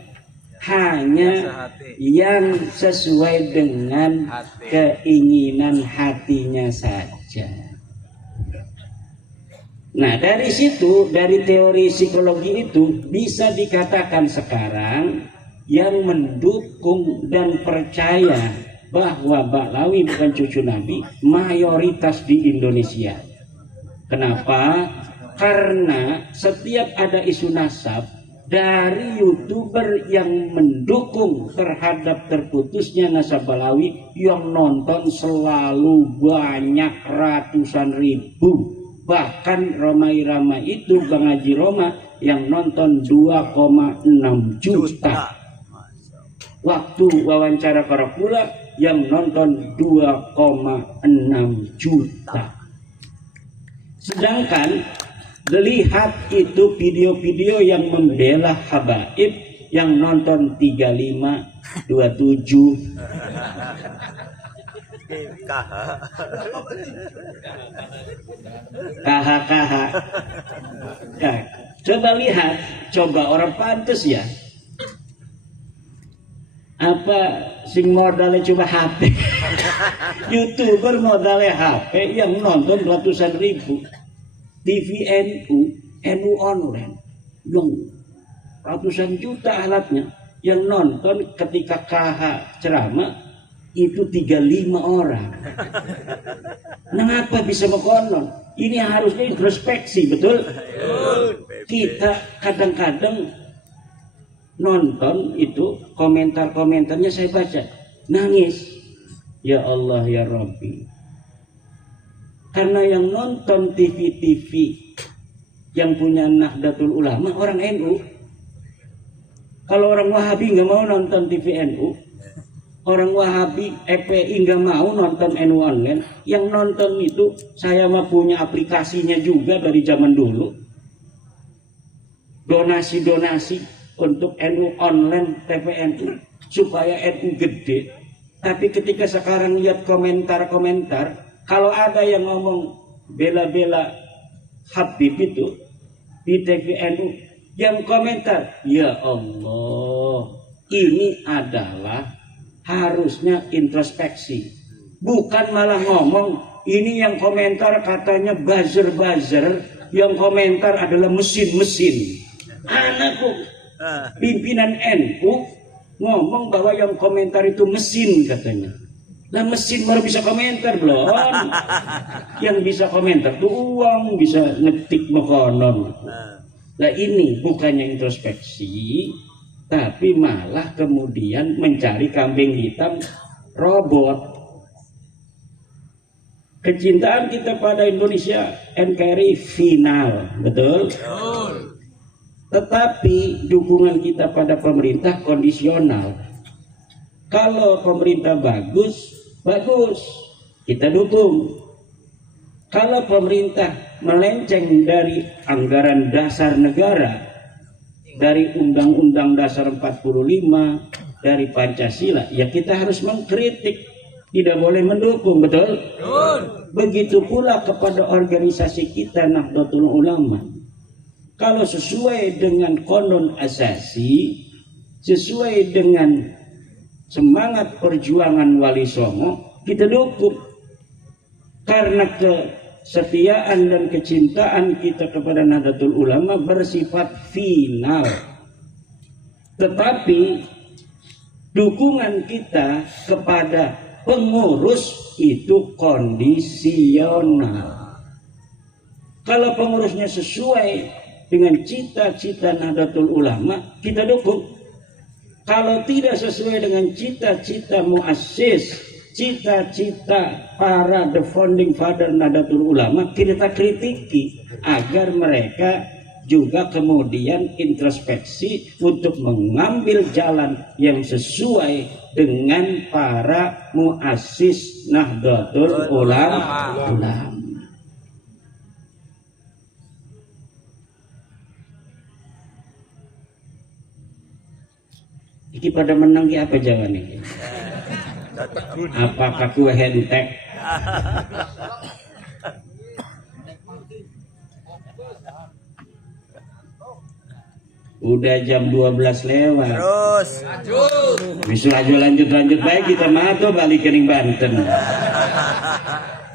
hanya yang sesuai dengan keinginan hatinya saja. Nah dari situ, dari teori psikologi itu bisa dikatakan sekarang yang mendukung dan percaya bahwa Ba'lawi bukan cucu Nabi mayoritas di Indonesia. Kenapa? Karena setiap ada isu nasab dari YouTuber yang mendukung terhadap terputusnya nasab Ba'lawi, yang nonton selalu banyak ratusan ribu. Bahkan Roma-Irama itu Bang Haji Roma yang nonton 2,6 juta. Waktu wawancara para pula yang nonton 2,6 juta. Sedangkan lihat itu video-video yang membela habaib yang nonton 35, 27. KH. Nah, coba lihat, coba orang pantas ya. apa sing modalnya cuma HP. YouTuber modalnya HP yang nonton ratusan ribu. TV NU online yang ratusan juta alatnya, yang nonton ketika KH ceramah itu 35 orang. Kenapa bisa mekonon? Ini harusnya introspeksi, betul? Kita kadang-kadang nonton itu komentar-komentarnya saya baca, nangis. Ya Allah ya Rabbi. Karena yang nonton TV-TV yang punya Nahdlatul Ulama orang NU. Kalau orang Wahabi nggak mau nonton TV NU, orang Wahabi FPI nggak mau nonton NU online. Yang nonton itu saya mah punya aplikasinya juga dari zaman dulu. Donasi-donasi untuk NU online TVNU supaya NU gede. Tapi ketika sekarang lihat komentar-komentar, kalau ada yang ngomong bela-bela Habib itu di TVNU, yang komentar, ya Allah, ini adalah harusnya introspeksi, bukan malah ngomong ini yang komentar katanya buzzer-buzzer, yang komentar adalah mesin-mesin. Anakku pimpinan NU ngomong bahwa yang komentar itu mesin katanya. Lah mesin baru bisa komentar belum? Yang bisa komentar tuh uang, bisa ngetik mekonon. Nah ini bukannya introspeksi, tapi malah kemudian mencari kambing hitam robot. Kecintaan kita pada Indonesia NKRI final, betul? Tetapi dukungan kita pada pemerintah kondisional. Kalau pemerintah bagus, kita dukung. Kalau pemerintah melenceng dari anggaran dasar negara, dari Undang-Undang Dasar 45, dari Pancasila, ya kita harus mengkritik, tidak boleh mendukung, betul? Begitu pula kepada organisasi kita Nahdlatul Ulama. Kalau sesuai dengan konon asasi, sesuai dengan semangat perjuangan Wali Songo, kita dukung. Karena kesetiaan dan kecintaan kita kepada Nahdlatul Ulama bersifat final. Tetapi dukungan kita kepada pengurus itu kondisional. Kalau pengurusnya sesuai dengan cita-cita Nahdlatul Ulama, kita dukung. Kalau tidak sesuai dengan cita-cita muassis, cita-cita para the founding father Nahdlatul Ulama, kita kritiki agar mereka juga kemudian introspeksi untuk mengambil jalan yang sesuai dengan para muassis Nahdlatul Ulama. Iki pada menang ki apa jawabannya? Apakah kue hentek? Udah jam 12 lewat. Terus. Bisa lanjut baik kita mato balik ke Banten.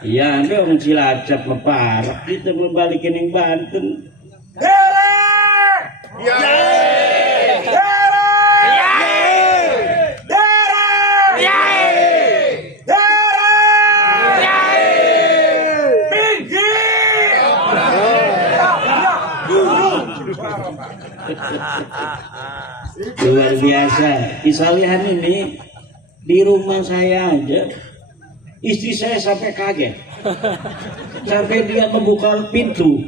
Iya, dong Cilacap meparah kita mau balik ke Banten. Luar biasa. Kisalihan ini di rumah saya aja, istri saya sampai kaget, sampai dia membuka pintu.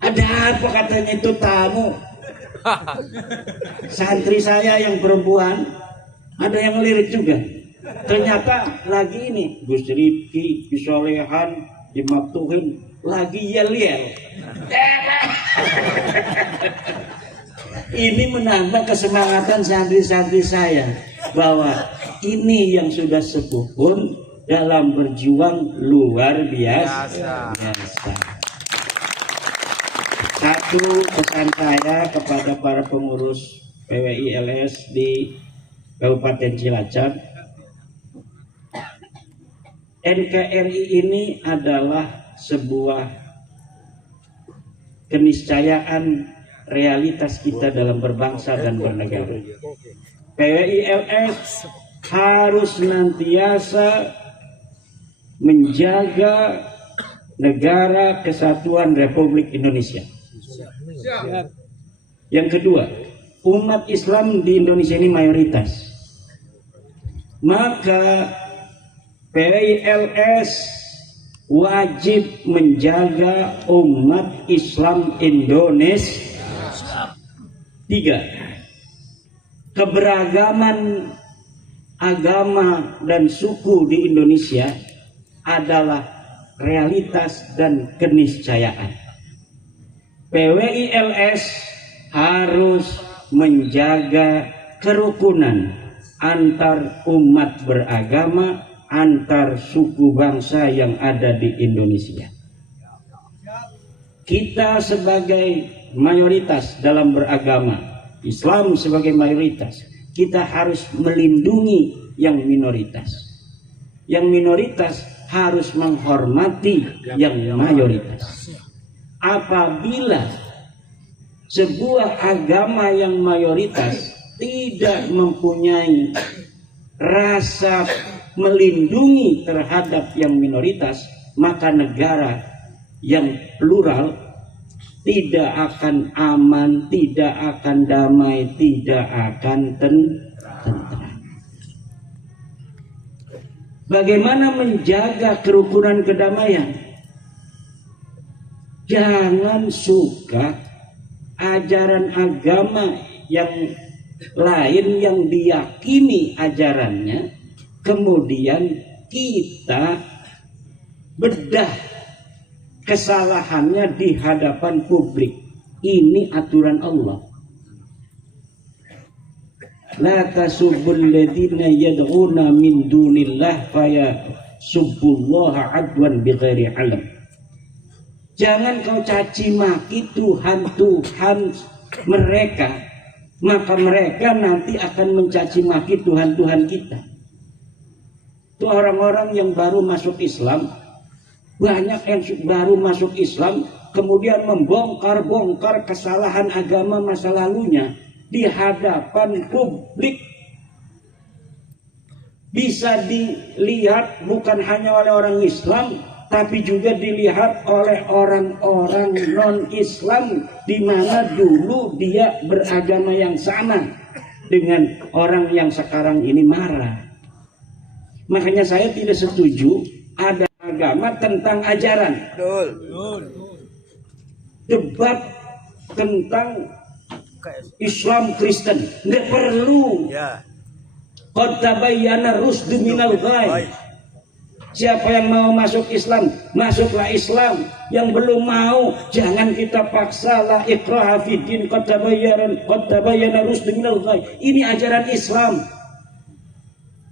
Ada apa katanya, itu tamu. Santri saya yang perempuan, ada yang ngelirik juga. Ternyata lagi ini Gus Rifki, Bisolehan, Dimaktuhin, lagi yel-yel. Ini menambah kesemangatan santri-santri saya bahwa ini yang sudah sepuh pun dalam berjuang luar biasa. Satu pesan saya kepada para pengurus PWI LS di Kabupaten Cilacap. NKRI ini adalah sebuah keniscayaan realitas kita dalam berbangsa dan bernegara. PWILS harus senantiasa menjaga negara kesatuan Republik Indonesia. Yang kedua, umat Islam di Indonesia ini mayoritas. Maka PWILS wajib menjaga umat Islam Indonesia. 3. Keberagaman agama dan suku di Indonesia adalah realitas dan keniscayaan. PWILS harus menjaga kerukunan antar umat beragama, antar suku bangsa yang ada di Indonesia. Kita sebagai mayoritas dalam beragama, Islam sebagai mayoritas, kita harus melindungi yang minoritas. Yang minoritas harus menghormati yang mayoritas. Apabila sebuah agama yang mayoritas tidak mempunyai rasa melindungi terhadap yang minoritas, maka negara yang plural tidak akan aman, tidak akan damai, tidak akan tentram. Bagaimana menjaga kerukunan kedamaian? Jangan suka ajaran agama yang lain yang diyakini ajarannya, kemudian kita bedah kesalahannya di hadapan publik. Ini aturan Allah. La tasubbul ladzina yad'una min dunillah faya subbullaha adwan bighairi alam. Jangan kau caci maki Tuhan-Tuhan mereka, maka mereka nanti akan mencaci maki Tuhan-Tuhan kita. Itu orang-orang yang baru masuk Islam, banyak yang baru masuk Islam, kemudian membongkar-bongkar kesalahan agama masa lalunya di hadapan publik. Bisa dilihat bukan hanya oleh orang Islam, tapi juga dilihat oleh orang-orang non-Islam, di mana dulu dia beragama yang sama dengan orang yang sekarang ini marah. Makanya saya tidak setuju ada agama tentang ajaran. Debat tentang Islam Kristen nggak perlu. Qad tabayyana rusdu minal ghayy. Siapa yang mau masuk Islam, masuklah Islam. Yang belum mau, jangan kita paksa. La ikraha fiddin, qad tabayyana rusdu minal ghayy. Ini ajaran Islam.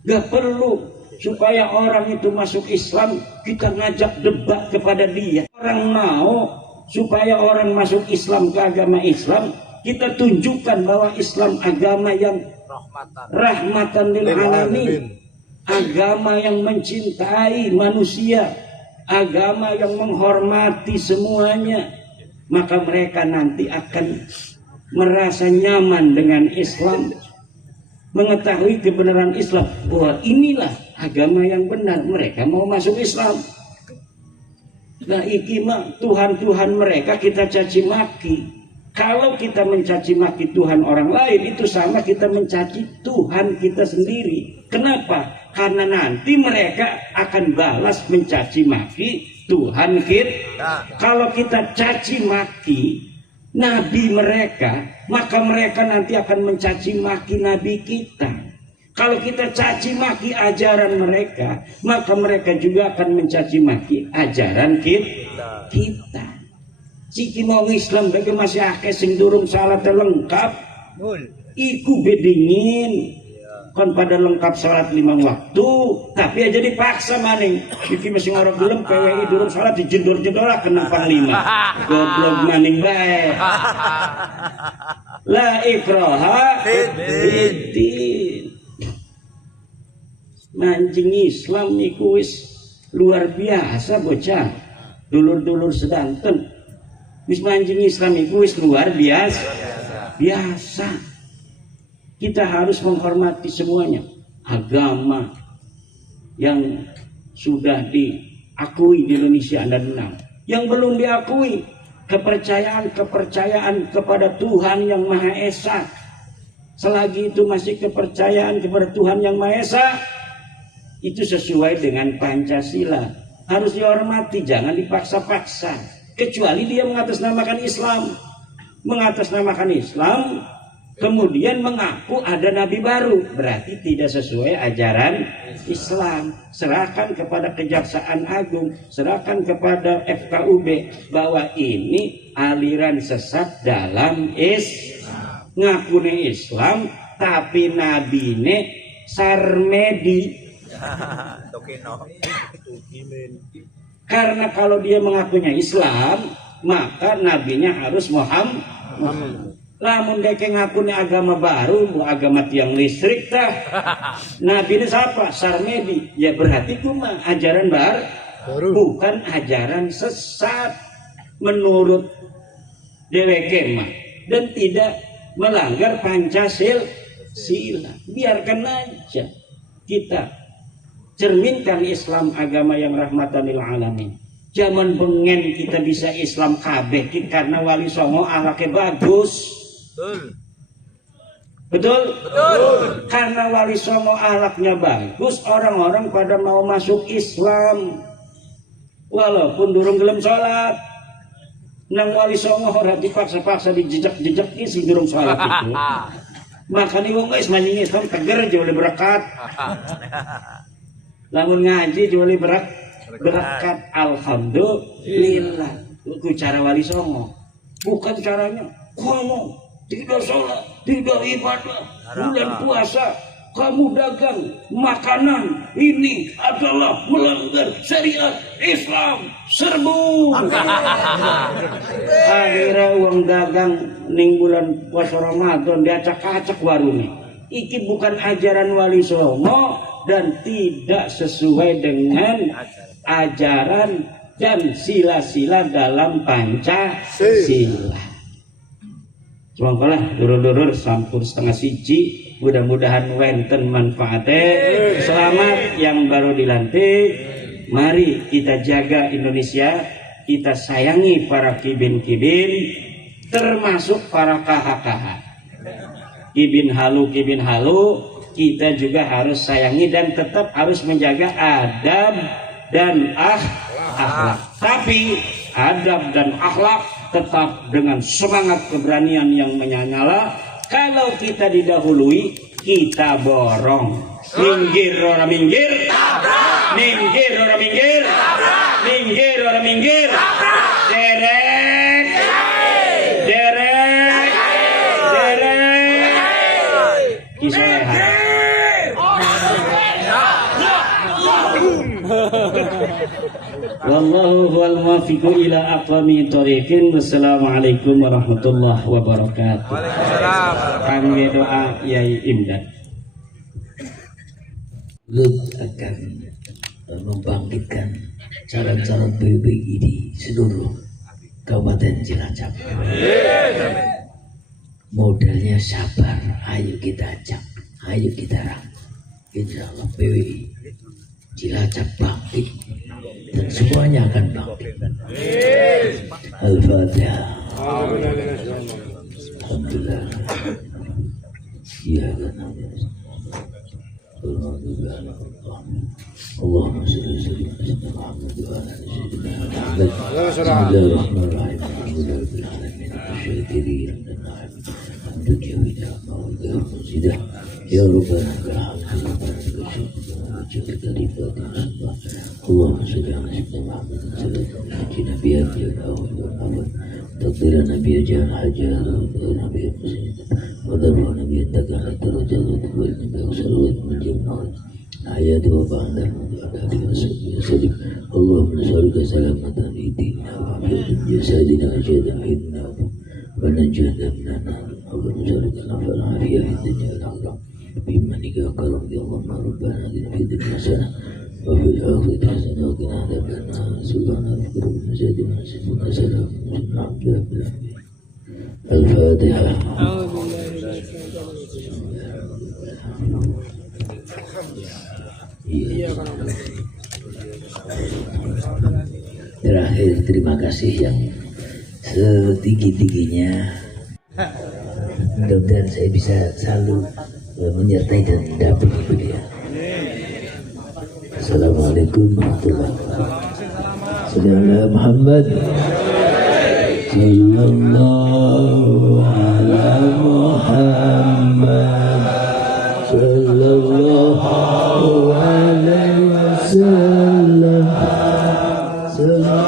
Gak perlu supaya orang itu masuk Islam kita ngajak debat kepada dia. Orang mau supaya orang masuk Islam ke agama Islam, kita tunjukkan bahwa Islam agama yang rahmatan lil alamin, agama yang mencintai manusia, agama yang menghormati semuanya. Maka mereka nanti akan merasa nyaman dengan Islam, mengetahui kebenaran Islam, bahwa inilah agama yang benar. Mereka mau masuk Islam. Nah, iki mah Tuhan-Tuhan mereka kita caci maki. Kalau kita mencaci maki Tuhan orang lain, itu sama kita mencaci Tuhan kita sendiri. Kenapa? Karena nanti mereka akan balas mencaci maki Tuhan kita. Kalau kita caci maki Nabi mereka, maka mereka nanti akan mencaci maki Nabi kita. Kalau kita caci maki ajaran mereka, maka mereka juga akan mencaci maki ajaran kita. Ciki mau Islam bagi masih akeh sing durung salat lengkap, iku bedingin. Kon pada lengkap salat 5 waktu, tapi aja dipaksa maning. Iki masih ngorok gelem PWI durung salat dijendor-jendor kena panglima. Goblok maning bae. La ikraha fiddin. Mancing Islam iku wis luar biasa bocah. Dulur-dulur sedanten. Wis mancing Islam iku wis luar biasa. Biasa. Kita harus menghormati semuanya. Agama yang sudah diakui di Indonesia ada 6. Yang belum diakui, kepercayaan kepada Tuhan yang Maha Esa. Selagi itu masih kepercayaan kepada Tuhan yang Maha Esa, itu sesuai dengan Pancasila. Harus dihormati, jangan dipaksa-paksa. Kecuali dia mengatasnamakan Islam. Mengatasnamakan Islam, kemudian mengaku ada nabi baru, berarti tidak sesuai ajaran Islam. Serahkan kepada Kejaksaan Agung, serahkan kepada FKUB bahwa ini aliran sesat dalam ngakune Islam tapi nabine Sarmedi. Karena kalau dia mengakunya Islam, maka nabinya harus Muhammad. Lamun deke ngakune agama baru, agama tiang listrik tah. Nabi ini siapa? Sarmedi. Ya berarti cuma ajaran baru, bukan ajaran sesat menurut DWK mah, dan tidak melanggar Pancasila. Biarkan aja, kita cerminkan Islam agama yang rahmatan lil alamin. Zaman bengen kita bisa Islam kabeh karena Wali Songo akhlaknya bagus. Betul? Karena Wali Songo akhlaknya bagus, orang-orang pada mau masuk Islam walaupun durung gelem sholat. Nang Wali Songo ora dipaksa-paksa dijejak-jejak sing durung sholat itu. Makanya wong guys manjing Islam teger aja oleh berkat. Lamun ngaji oleh berkat. Alhamdulillah. Itu cara Wali Songo. Bukan caranya ngomong tidak sholat, tidak ibadah, bulan puasa kamu dagang makanan, ini adalah melanggar syariat Islam, serbu. Akhirnya uang dagang ning bulan puasa Ramadan diacak-acak warungnya. Iki bukan ajaran Wali Songo dan tidak sesuai dengan ajaran dan sila-sila dalam Pancasila. Semoga dulur-dulur sampur setengah siji, mudah-mudahan wenten manfaatnya. Selamat yang baru dilantik. Mari kita jaga Indonesia, kita sayangi para kibin-kibin, termasuk para KH-KH. Kibin halu, kita juga harus sayangi dan tetap harus menjaga adab dan akhlak. Tapi adab dan akhlak tetap dengan semangat keberanian yang menyala. Kalau kita didahului, kita borong. Minggir orang minggir, minggir orang minggir, minggir orang minggir, derek, derek, derek, kisolehan. Wallahu wal muwaffiqu ila aqwamit thoriqin. Wassalamualaikum warahmatullahi wabarakatuh. Waalaikumsalam. Kami doa Yai Imdad. Lut akan membangkitkan cara-cara PBI di seluruh Kabupaten Cilacap. Modalnya sabar, ayo kita ajak, ayo kita rangkul. Insya Allah PBI Cilacap bangkit dan semuanya akan bangkit. Al-Fatihah. Alhamdulillah. Ya Allah. Allahumma salli ala sayyidina Muhammad wa ala ali sayyidina Muhammad. Bismillahirrahmanirrahim. Alhamdulillahirabbil alamin. Syakirin dan na'im. Hamdulillah ma'udhu zidah. Ya Rabbana اللهم صل على سيدنا محمد سيدنا نبينا محمد تقدير نبي جان حجار نبي مسلم وذروا نبي تكا درجة والنبي وسلوات من جمع آيات وبعد المدعاة وسلم اللهم نسألك سلامة في ديننا وعافية جسدنا وجدنا ونجانا من النار اللهم نسألك العافية في الدنيا والآخرة بمنك وكرمك اللهم ربنا آتنا في الدنيا حسنة وفي الآخرة حسنة وقنا عذاب النار سبحان ربك رب العزة عما يصفون وسلام على المرسلين الفاتحة. Iya. Terakhir terima kasih yang setinggi-tingginya. Mudah-mudahan saya bisa selalu menyertai dan mendampingi beliau. Assalamualaikum warahmatullahi wabarakatuh. Sallallahu Muhammad. Sallallahu ala Muhammad. Sallallahu alaihi wasallam. Sallallahu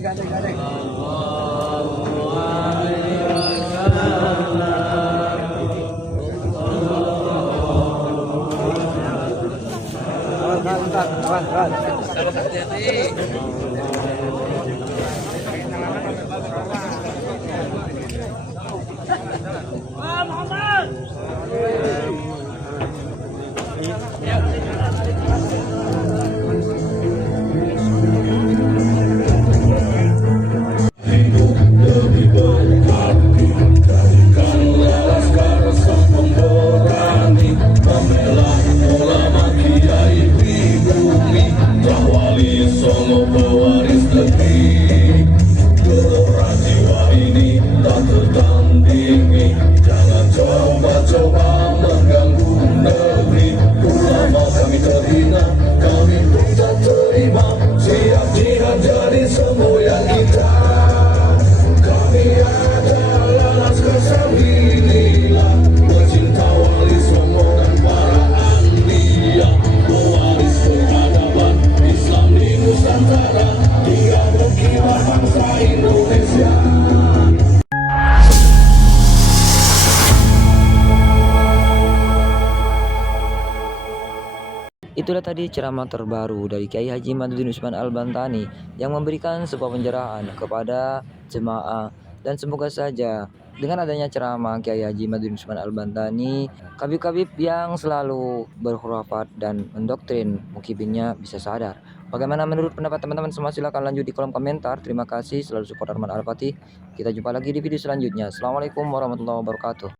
Gandeng. Itulah tadi ceramah terbaru dari Kiai Haji Madudin Usman Al-Bantani yang memberikan sebuah pencerahan kepada jemaah, dan semoga saja dengan adanya ceramah Kiai Haji Madudin Usman Al-Bantani, kabib-kabib yang selalu berkhurafat dan mendoktrin mukibinnya bisa sadar. Bagaimana menurut pendapat teman-teman semua? Silahkan lanjut di kolom komentar. Terima kasih, selalu support Arman Al-Fatih. Kita jumpa lagi di video selanjutnya. Assalamualaikum warahmatullahi wabarakatuh.